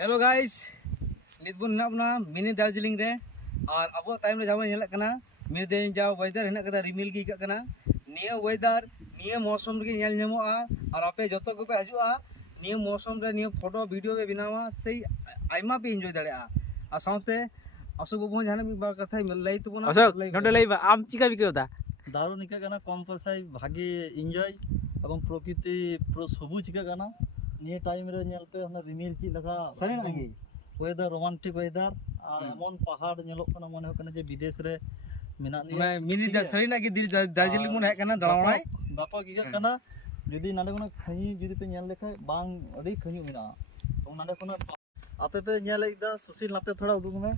Hello guys नित बन हेना बना मिनी दार्जिलिंग रे और अब टाइम रे जहाँ बन कना मिनी दिन जा वेदर हेना कदा रिमिल गी कना निया वेदर निया मौसम रे नेल नेमोआ और आपे जतो को पे हजुआ निया मौसम रे निया फोटो वीडियो पे बनावा सही आइमा पे एंजॉय दाड़िया और साथे अशोक बाबू जहां मी बार कथा लई तबना अशोक नोडे लईबा आम चिका बिकेदा दारुण इका गाना कम पैसा भागी एंजॉय एवं प्रकृति पुरो सबुज इका गाना निये टाइम रे नेल पे हना रिमिल ची लगा सरी नागी वेदर रोमांटिक वेदर और एमन पहाड़ नेलोक कना मने होकना जे विदेश रे मेना मैं मिनी सरी नागी दार्जिलिंग मन है कना दड़ावनाय बापा इका कना जदी नाडे कोना खई जदी पे नेल लेखाय बांग अडी खई मेना तो नाडे कोना आपे पे नेल एकदा सुशील नाते थोड़ा उदुग में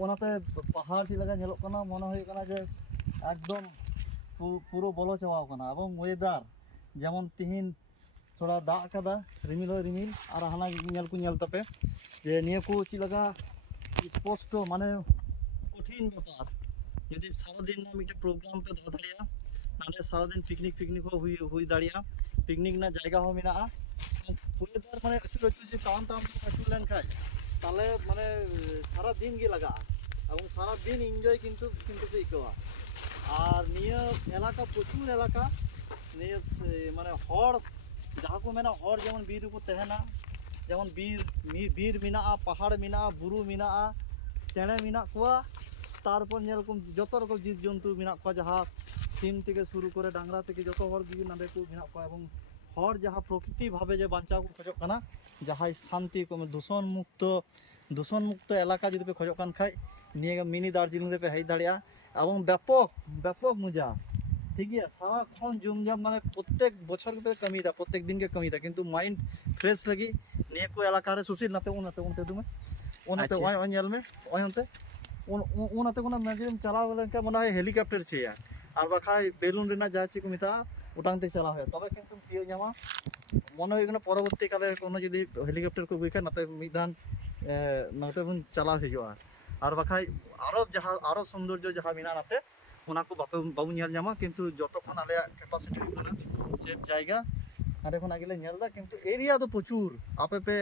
ओनाते पहाड़ ची लगा नेलोक कना मने होय कना जे एकदम पूरा बलो चावाव कना एवं वेदर जेमन तिहिन थोड़ा दाग कदा रिमिल हो रिमिल और हाना नेल को नेल तपे जे निया को ची लगा स्पष्ट माने कठिन ব্যাপার यदि सारा दिन ना मिटे प्रोग्राम पे दो दाड़िया नाडे सारा दिन पिकनिक हो हुई दाड़िया पिकनिक ना जायगा हो मेना वेदर माने अचुर जे ताम अचुर लेन खाय ताले माने सारा दिन गे लगा एवं सारा दिन एंजॉय किंतु पे इकवा और निया एलाका प्रचुर एलाका निया माने हर जहाँ को मेना हर जेमन बीर को तहना जेमन बीर मिना पहाड़ मिना बुरु मिना चेणे मिना कुआ तारपर नेरकम जतो रकम जीव जंतु मिना कुआ जहाँ सिम থেকে शुरू करे डांगरा থেকে जतो हर गी नाडे को मिना कुआ एवं हर जहाँ प्रकृति भावे जे बांचा को खोजो कना जहाँ शांति को दूषण मुक्त एलाका जदि पे खोजो कान खाय निया मिनी दार्जिलिंग रे पे हेज दाड़िया एवं व्यापक मजा ठीक है सारा खन जुमजाम माने प्रत्येक बछर के कमी था प्रत्येक दिन के कमी था किंतु माइंड फ्रेश लगी ने को इलाका रे सुशील नाते उनते दुमे उनते ओय नेल में ओय उनते कोना मैक्सिमम चलाव लेन का मने हेलीकॉप्टर छे यार और बाखाय बेलुन रेना जाची को मिता उटांग ते चलाव है तबे किंतु पियो जामा मने होय गना परवर्ती काले कोनो जदी हेलीकॉप्टर को गुइखा नाते मिदान नाते बन चलाव हिजुआ और बाखाय आरो सौंदर्य जहां मिना नाते उना को बाबू नेल जामा किंतु जतक्षण आले कैपेसिटी होना सेफ जायगा आरे खन आगे नेल दा किंतु एरिया तो प्रचुर आपे पे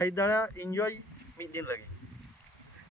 हेज दाड़ा एंजॉय मिद दिन लगे।